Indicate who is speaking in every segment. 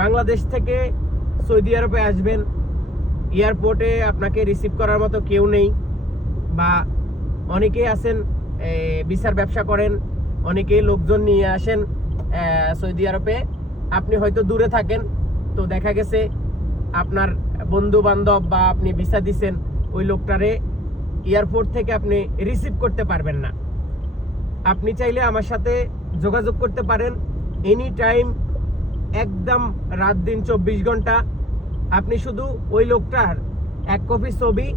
Speaker 1: বাংলাদেশ থেকে সৌদি আরবে আসবেন, এয়ারপোর্টে আপনাকে রিসিভ করার মতো কেউ নেই বা অনেকেই আছেন বিচার ব্যবসা করেন, অনেকেই লোকজন নিয়ে আসেন সৌদি আরবে। আপনি হয়তো দূরে থাকেন, তো দেখা গেছে আপনার বন্ধু বান্ধব বা আপনি ভিসা দিছেন, ওই লোকটারে এয়ারপোর্ট থেকে আপনি রিসিভ করতে পারবেন না। আপনি চাইলে আমার সাথে যোগাযোগ করতে পারেন এনি টাইম একদম রাত দিন চব্বিশ ঘণ্টা। আপনি শুধু ওই লোকটার এক কপি ছবি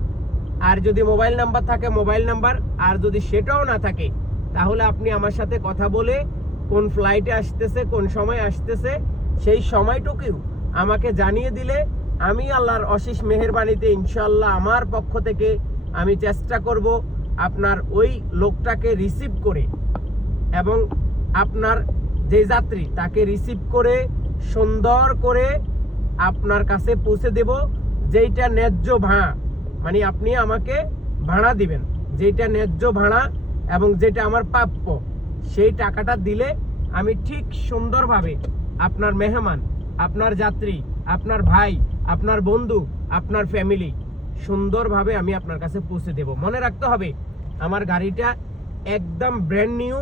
Speaker 1: আর যদি মোবাইল নাম্বার থাকে মোবাইল নাম্বার আর যদি সেটাও না থাকে, তাহলে আপনি আমার সাথে কথা বলে কোন ফ্লাইটে আসতেছে, কোন সময় আসতেছে, সেই সময়টুকু আমাকে জানিয়ে দিলে আমি আল্লাহর অশেষ মেহেরবানিতে ইনশাল্লাহ আমার পক্ষ থেকে আমি চেষ্টা করব আপনার ওই লোকটাকে রিসিভ করে এবং আপনার যে যাত্রী তাকে রিসিভ করে সুন্দর করে আপনার কাছে পৌঁছে দেব, যেইটা ন্যায্য ভাড়া। মানে আপনি আমাকে ভাড়া দিবেন যেটা ন্যায্য ভাড়া এবং যেটা আমার প্রাপ্য, সেই টাকাটা দিলে আমি ঠিক সুন্দরভাবে আপনার মেহমান, আপনার যাত্রী, আপনার ভাই, আপনার বন্ধু, আপনার ফ্যামিলি সুন্দরভাবে আমি আপনার কাছে পৌঁছে দেব। মনে রাখতে হবে, আমার গাড়িটা একদম ব্র্যান্ড নিউ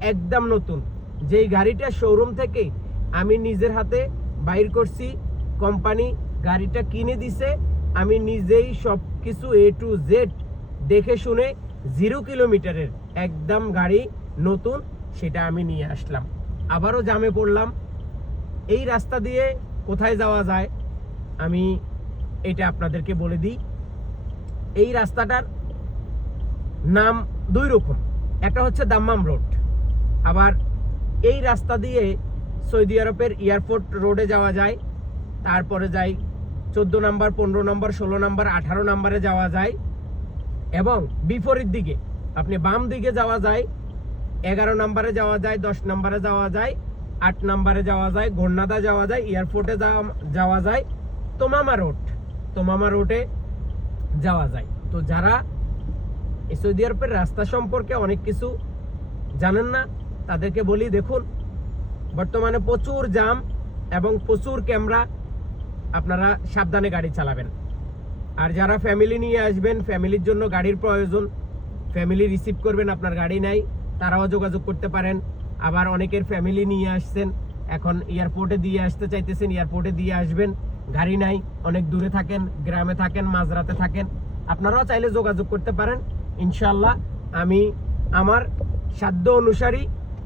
Speaker 1: একদম নতুন। যেই গাড়িটা শোরুম থেকে আমি নিজের হাতে বাইর করছি। কোম্পানি গাড়িটা কিনে দিছে। আমি নিজেই সব কিছু এ টু জেড দেখে শুনে জিরো কিলোমিটারের একদম গাড়ি নতুন সেটা আমি নিয়ে আসলাম। আবারও জামে পড়লাম। এই রাস্তা দিয়ে কোথায় যাওয়া যায়? আমি এটা আপনাদেরকে বলে দিই। এই রাস্তাটার নাম দুই রকম। একটা হচ্ছে দাম্মাম রোড। আবার এই রাস্তা দিয়ে সৌদি আরবের এয়ারপোর্ট রোডে যাওয়া যায়। তারপরে যাই চোদ্দ নাম্বার, পনেরো নম্বর, ষোলো নাম্বার, আঠারো নাম্বারে যাওয়া যায়। এবং বিপরীত দিকে আপনি বাম দিকে যাওয়া যায়, এগারো নাম্বারে যাওয়া যায়, দশ নাম্বারে যাওয়া যায়, আট নাম্বারে যাওয়া যায় গন্নাদা যাওয়া যায়, এয়ারপোর্টে যাওয়া- যায়, তোমামা রোড, তোমামা রোডে যাওয়া যায়। তো যারা সৌদি আরবের রাস্তা সম্পর্কে অনেক কিছু জানেন না, তাদেরকে বলি দেখুন বর্তমানে প্রচুর জাম এবং প্রচুর ক্যামেরা আপনারা সাবধানে গাড়ি চালাবেন। আর যারা ফ্যামিলি নিয়ে আসবেন ফ্যামিলির জন্য গাড়ির প্রয়োজন ফ্যামিলি রিসিভ করবেন, আপনার গাড়ি নাই, তারাও যোগাযোগ করতে পারেন। আবার অনেকের ফ্যামিলি নিয়ে আসছেন, এখন এয়ারপোর্টে দিয়ে আসতে চাইতেছেন এয়ারপোর্টে দিয়ে আসবেন, গাড়ি নাই, অনেক দূরে থাকেন, গ্রামে থাকেন, মাঝরাতে থাকেন, আপনারাও চাইলে যোগাযোগ করতে পারেন। ইনশাল্লাহ আমি আমার সাধ্য অনুসারী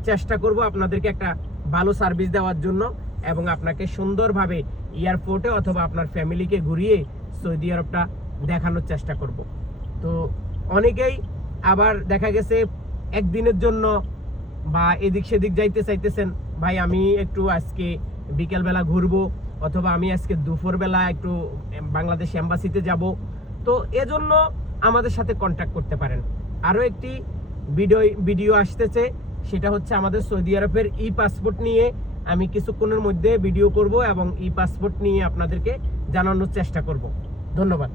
Speaker 1: চেষ্টা করব আপনাদেরকে একটা ভালো সার্ভিস দেওয়ার জন্য এবং আপনাকে সুন্দরভাবে এয়ারপোর্টে অথবা আপনার ফ্যামিলিকে ঘুরিয়ে সৌদি আরবটা দেখানোর চেষ্টা করব। তো অনেকেই আবার দেখা গেছে একদিনের জন্য বা এদিক সেদিক যাইতে চাইতেছেন, ভাই, আমি একটু আজকে বিকেলবেলা ঘুরবো অথবা আমি আজকে দুপুরবেলা একটু বাংলাদেশ এম্বাসিতে যাব। তো এজন্য আমাদের সাথে কন্ট্যাক্ট করতে পারেন। আরও একটি ভিডিও ভিডিও আসতেছে সেটা হচ্ছে আমাদের সৌদি আরবের ই পাসপোর্ট নিয়ে আমি কিছুক্ষণের মধ্যে ভিডিও করব এবং ই পাসপোর্ট নিয়ে আপনাদেরকে জানানোর চেষ্টা করব। ধন্যবাদ।